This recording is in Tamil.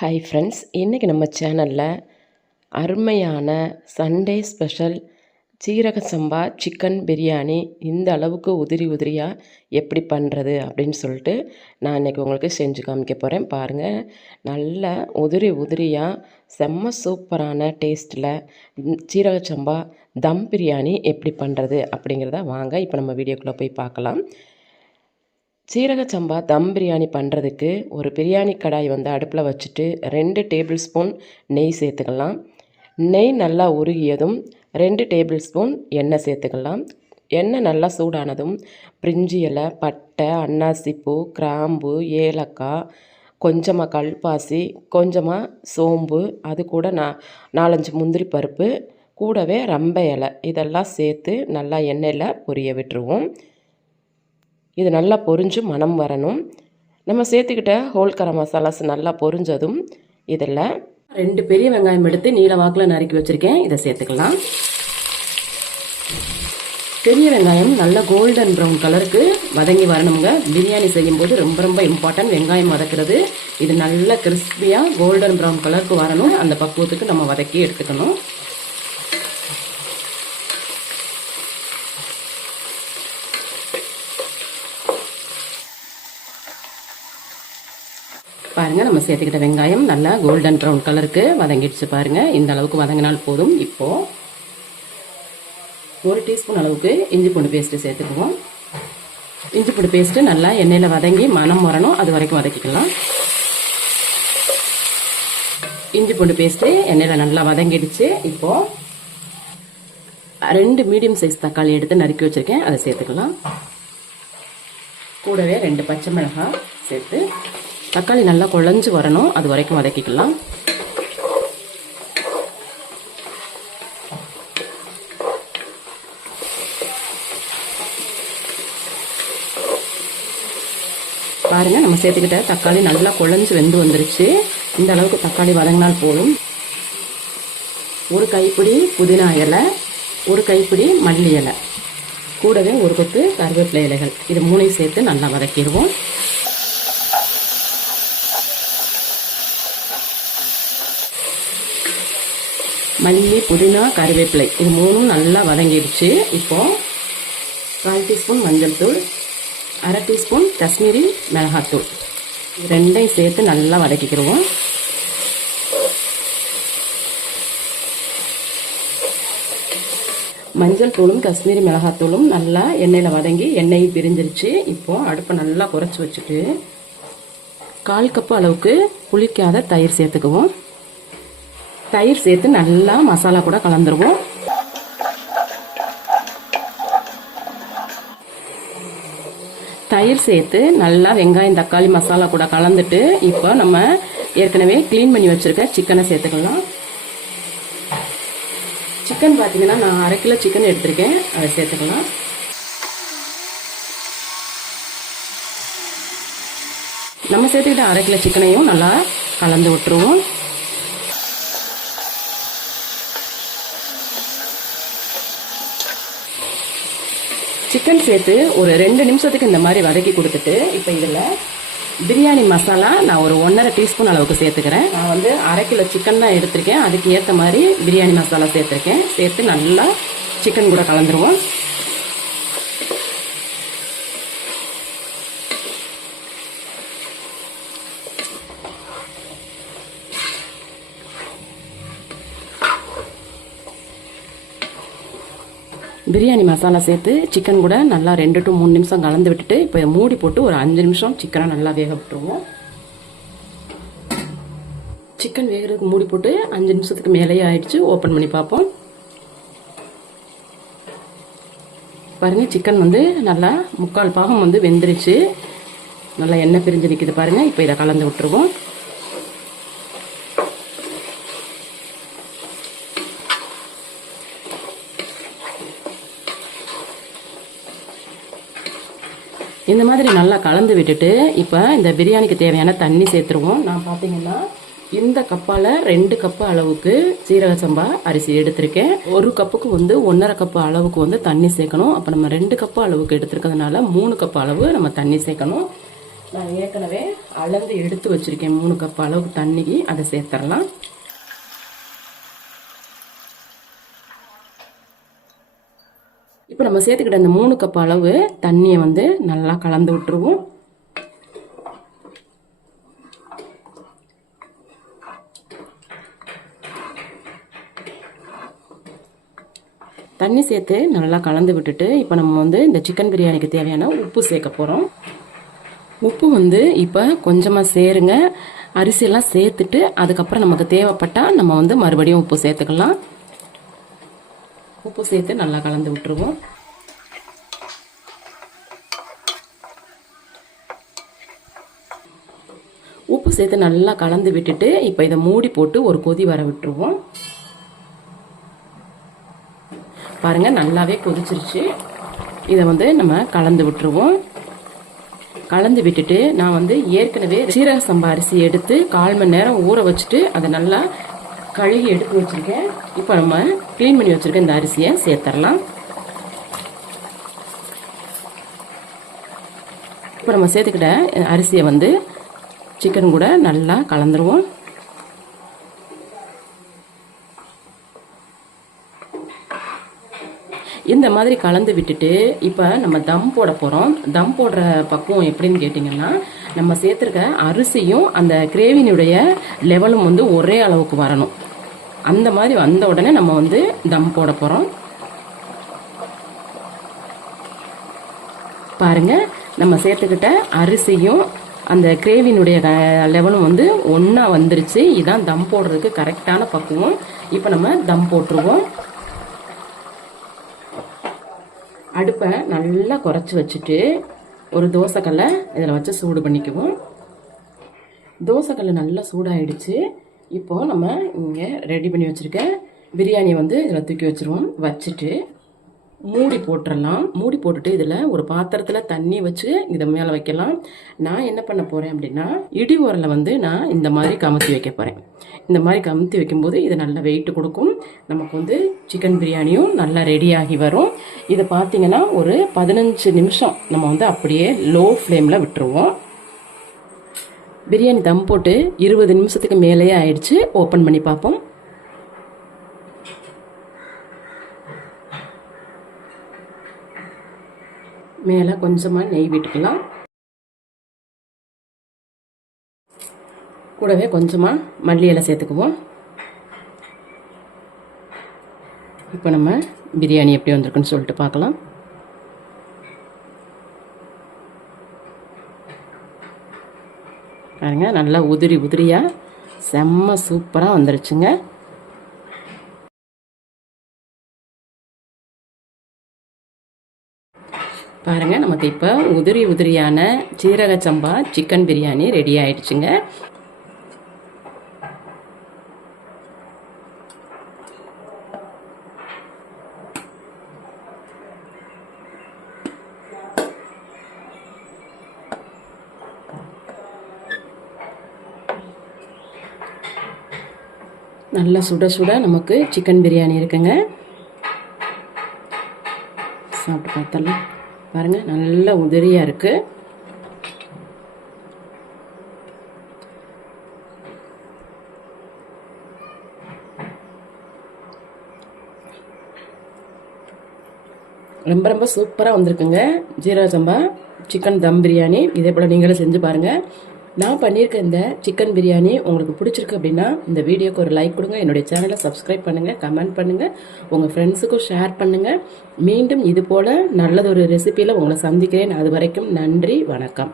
ஹாய் ஃப்ரெண்ட்ஸ் இன்றைக்கி நம்ம சேனலில் அருமையான சண்டே ஸ்பெஷல் சீரக சம்பா சிக்கன் பிரியாணி இந்த அளவுக்கு உதிரி உதிரியாக எப்படி பண்ணுறது அப்படின்னு சொல்லிட்டு நான் இன்றைக்கி உங்களுக்கு செஞ்சு காமிக்க போகிறேன் பாருங்கள் நல்ல உதிரி உதிரியாக செம்ம சூப்பரான டேஸ்ட்டில் சீரக சம்பா தம் பிரியாணி எப்படி பண்ணுறது அப்படிங்கிறத வாங்க. இப்போ நம்ம வீடியோக்குள்ளே போய் பார்க்கலாம். சீரக சம்பா தம் பிரியாணி பண்ணுறதுக்கு ஒரு பிரியாணி கடாய் வந்து அடுப்பில் வச்சுட்டு ரெண்டு டேபிள் ஸ்பூன் நெய் சேர்த்துக்கலாம். நெய் நல்லா உருகியதும் ரெண்டு டேபிள் ஸ்பூன் எண்ணெய் சேர்த்துக்கலாம். எண்ணெய் நல்லா சூடானதும் பிரிஞ்சி இலை பட்டை அன்னாசிப்பூ கிராம்பு ஏலக்காய் கொஞ்சமாக கல்பாசி கொஞ்சமாக சோம்பு அது கூட நான் நாலஞ்சு முந்திரி பருப்பு கூடவே ரம்ப இலை. இதெல்லாம் சேர்த்து நல்லா எண்ணெயில் பொரிய விட்டுருவோம். இது நல்லா பொரிஞ்சு மனம் வரணும். நம்ம சேர்த்துக்கிட்ட ஹோல் கரம் மசாலாஸ் நல்லா பொரிஞ்சதும் இதில் ரெண்டு பெரிய வெங்காயம் எடுத்து நீல வாக்கில் நறுக்கி வச்சுருக்கேன். இதை சேர்த்துக்கலாம். பெரிய வெங்காயம் நல்ல கோல்டன் ப்ரௌன் கலருக்கு வதங்கி வரணுங்க. பிரியாணி செய்யும்போது ரொம்ப ரொம்ப இம்பார்ட்டன்ட் வெங்காயம் வதக்கிறது. இது நல்ல கிறிஸ்பியாக கோல்டன் ப்ரௌன் கலருக்கு வரணும். அந்த பக்குவத்துக்கு நம்ம வதக்கி எடுத்துக்கணும். பாருங்கள் நம்ம சேர்த்துக்கிட்ட வெங்காயம் நல்லா கோல்டன் ப்ரௌன் கலருக்கு வதங்கிடுச்சு பாருங்கள் இந்த அளவுக்கு வதங்கினால் போதும். இப்போது ஒரு டீஸ்பூன் அளவுக்கு இஞ்சி பூண்டு பேஸ்ட்டு சேர்த்துக்குவோம். இஞ்சி பூண்டு பேஸ்ட்டு நல்லா எண்ணெயில் வதங்கி மனம் வரணும். அது வரைக்கும் வதக்கிக்கலாம். இஞ்சி பூண்டு பேஸ்ட்டு எண்ணெயில் நல்லா வதங்கிடுச்சு. இப்போது ரெண்டு மீடியம் சைஸ் தக்காளி எடுத்து நறுக்கி வச்சுருக்கேன். அதை சேர்த்துக்கலாம். கூடவே ரெண்டு பச்சை மிளகாய் சேர்த்து தக்காளி நல்லா குழஞ்சி வரணும். அது வரைக்கும் வதக்கிக்கலாம். பாருங்கள் நம்ம சேர்த்துக்கிட்ட தக்காளி நல்லா குழஞ்சி வெந்து வந்துருச்சு. இந்த அளவுக்கு தக்காளி வதங்கினால் போதும். ஒரு கைப்பிடி புதினா இலை ஒரு கைப்பிடி மல்லி இலை. கூடவே ஒரு கொத்து கருவேப்பிலை இலைகள். இது மூணையும் சேர்த்து நல்லா வதக்கிடுவோம். மல்லி புதினா கருவேப்பிலை. இது மூணும் நல்லா வதங்கிடுச்சு. இப்போது கால் டீஸ்பூன் மஞ்சள் தூள் அரை டீஸ்பூன் காஷ்மீரி மிளகாத்தூள். ரெண்டையும் சேர்த்து நல்லா வதக்கிக்கிடுவோம் மஞ்சள் தூளும் காஷ்மீரி மிளகாத்தூளும் நல்லா எண்ணெயில் வதங்கி எண்ணெய் பிரிஞ்சிருச்சு. இப்போது அடுப்பை நல்லா குறைச்சி வச்சுட்டு கால் கப்பு அளவுக்கு புளிக்காத தயிர் சேர்த்துக்குவோம். தயிர் சேர்த்து நல்லா மசாலா கூட கலந்துருவோம். தயிர் சேர்த்து நல்லா வெங்காயம் தக்காளி மசாலா கூட கலந்துட்டு இப்போ நம்ம ஏற்கனவே க்ளீன் பண்ணி வச்சுருக்க சிக்கனை சேர்த்துக்கலாம். சிக்கன் பார்த்தீங்கன்னா நான் அரை கிலோ சிக்கன் எடுத்திருக்கேன். அதை சேர்த்துக்கலாம். நம்ம சேர்த்துக்கிட்ட அரை கிலோ சிக்கனையும் நல்லா கலந்து விட்டுருவோம். சிக்கன் சேர்த்து ஒரு ரெண்டு நிமிஷத்துக்கு இந்த மாதிரி வதக்கி கொடுத்துட்டு இப்போ இதில் பிரியாணி மசாலா நான் ஒரு ஒன்றரை டீஸ்பூன் அளவுக்கு சேர்த்துக்கிறேன். நான் வந்து அரை கிலோ சிக்கன் தான் எடுத்திருக்கேன். அதுக்கு ஏற்ற மாதிரி பிரியாணி மசாலா சேர்த்துருக்கேன். சேர்த்து நல்லா சிக்கன் கூட கலந்துருவோம். பிரியாணி மசாலா சேர்த்து சிக்கன் கூட நல்லா ரெண்டு டு மூணு நிமிஷம் கலந்து விட்டுட்டு இப்போ மூடி போட்டு ஒரு அஞ்சு நிமிஷம் சிக்கனை நல்லா வேக விட்டுருவோம். சிக்கன் வேகிறதுக்கு மூடி போட்டு அஞ்சு நிமிஷத்துக்கு மேலேயே ஆயிடுச்சு. ஓப்பன் பண்ணி பார்ப்போம். பாருங்க சிக்கன் வந்து நல்லா முக்கால் பாகம் வந்து வெந்துருச்சு. நல்லா எண்ணெய் பிரிஞ்சு நிற்கிது பாருங்கள் இப்போ இதை கலந்து விட்டுருவோம். இந்த மாதிரி நல்லா கலந்து விட்டுட்டு இப்போ இந்த பிரியாணிக்கு தேவையான தண்ணி சேர்த்துருவோம். நான் பார்த்தீங்கன்னா இந்த கப்பால் ரெண்டு கப்பு அளவுக்கு சீரக சம்பா அரிசி எடுத்திருக்கேன். ஒரு கப்புக்கு வந்து ஒன்றரை கப்பு அளவுக்கு வந்து தண்ணி சேர்க்கணும். அப்போ நம்ம ரெண்டு கப்பு அளவுக்கு எடுத்துருக்கிறதுனால மூணு கப்பு அளவு நம்ம தண்ணி சேர்க்கணும். நான் ஏற்கனவே அளந்து எடுத்து வச்சிருக்கேன் மூணு கப் அளவுக்கு தண்ணிக்கு அதை சேர்த்துடலாம். நம்ம சேர்த்துக்கிட்ட இந்த மூணு கப் அளவு தண்ணியை வந்து நல்லா கலந்து விட்டுருவோம். தண்ணி சேர்த்து நல்லா கலந்து விட்டுட்டு இப்போ நம்ம வந்து இந்த சிக்கன் பிரியாணிக்கு தேவையான உப்பு சேர்க்க போகிறோம் உப்பு வந்து இப்போ கொஞ்சமாக சேருங்க. அரிசியெல்லாம் சேர்த்துட்டு அதுக்கப்புறம் நமக்கு தேவைப்பட்டால் நம்ம வந்து மறுபடியும் உப்பு சேர்த்துக்கலாம். உப்பு சேர்த்து நல்லா கலந்து விட்டுருவோம். உப்பு சேர்த்து நல்லா கலந்து விட்டுட்டு இப்போ இதை மூடி போட்டு ஒரு கொதி வர விட்டுருவோம். பாருங்க நல்லாவே கொதிச்சிருச்சு. இதை வந்து நம்ம கலந்து விட்டுருவோம். கலந்து விட்டுட்டு நான் வந்து ஏற்கனவே சீரக சம்பா அரிசி எடுத்து கால் மணி நேரம் ஊற வச்சுட்டு அதை நல்லா கழுகி எடுத்து வச்சுருக்கேன். இப்போ நம்ம க்ளீன் பண்ணி வச்சுருக்க இந்த அரிசியை சேர்த்துடலாம் இப்போ நம்ம சேர்த்துக்கிட்ட அரிசியை வந்து சிக்கன் கூட நல்லா கலந்துருவோம். இந்த மாதிரி கலந்து விட்டுட்டு இப்போ நம்ம தம் போட போகிறோம் தம் போடுற பக்குவம் எப்படின்னு கேட்டிங்கன்னா நம்ம சேர்த்துருக்க அரிசியும் அந்த கிரேவினுடைய லெவலும் வந்து ஒரே அளவுக்கு வரணும். அந்த மாதிரி வந்த உடனே நம்ம வந்து தம் போட போகிறோம் பாருங்க நம்ம சேர்த்துக்கிட்ட அரிசியும் அந்த கிரேவினுடைய லெவலும் வந்து ஒன்றா வந்துருச்சு. இதான் தம் போடுறதுக்கு கரெக்டான பக்குவம். இப்போ நம்ம தம் போட்டுருவோம். அடுப்பை நல்லா குறைச்சி வச்சுட்டு ஒரு தோசைக்கல்லை இதில் வச்சு சூடு பண்ணிக்குவோம். தோசைக்கல் நல்லா சூடாயிடுச்சு. இப்போது நம்ம இங்கே ரெடி பண்ணி வச்சுருக்க பிரியாணியை வந்து இதில் தூக்கி வச்சுருவோம். வச்சுட்டு மூடி போட்டுடலாம் மூடி போட்டுட்டு இதில் ஒரு பாத்திரத்தில் தண்ணி வச்சு இதை மேலே வைக்கலாம். நான் என்ன பண்ண போகிறேன் அப்படின்னா இடி உரலை வந்து நான் இந்த மாதிரி கமுத்தி வைக்க போகிறேன் இந்த மாதிரி கமுத்தி வைக்கும்போது இது நல்ல வெயிட் கொடுக்கும். நமக்கு வந்து சிக்கன் பிரியாணியும் நல்லா ரெடியாகி வரும். இதை பார்த்திங்கன்னா ஒரு பதினஞ்சு நிமிஷம் நம்ம வந்து அப்படியே லோ ஃப்ளேமில் விட்டுருவோம். பிரியாணி தம் போட்டு இருபது நிமிஷத்துக்கு மேலேயே ஆயிடுச்சு. ஓப்பன் பண்ணி பார்ப்போம். மேலே கொஞ்சமாக நெய் விட்டுக்கலாம். கூடவே கொஞ்சமாக மல்லி இலை சேர்த்துக்குவோம். இப்போ நம்ம பிரியாணி எப்படி வந்திருக்குன்னு சொல்லிட்டு பார்க்கலாம். பாருங்க நல்லா உதிரி உதிரியாக செம்ம சூப்பராக வந்துருச்சுங்க. பாருங்க நமக்கு இப்போ உதிரி உதிரியான சீரக சம்பா சிக்கன் பிரியாணி ரெடி ஆயிடுச்சுங்க. நல்லா சுட சுட நமக்கு சிக்கன் பிரியாணி இருக்குங்க. சாப்பிட்டு பார்த்தலாம் பாருங்கள் நல்ல உதிரியாக இருக்குது ரொம்ப ரொம்ப சூப்பராக வந்திருக்குங்க. ஜீரா சம்பா சிக்கன் தம் பிரியாணி இதே போல் நீங்களும் செஞ்சு பாருங்கள் நான் பண்ணியிருக்க இந்த சிக்கன் பிரியாணி உங்களுக்கு பிடிச்சிருக்கு அப்படின்னா இந்த வீடியோக்கு ஒரு லைக் கொடுங்க. என்னுடைய சேனலை சப்ஸ்கிரைப் பண்ணுங்கள் கமெண்ட் பண்ணுங்கள் உங்கள் ஃப்ரெண்ட்ஸுக்கும் ஷேர் பண்ணுங்கள் மீண்டும் இது போல் நல்லதொரு ரெசிப்பியில் உங்களை சந்திக்கிறேன். அது வரைக்கும் நன்றி வணக்கம்.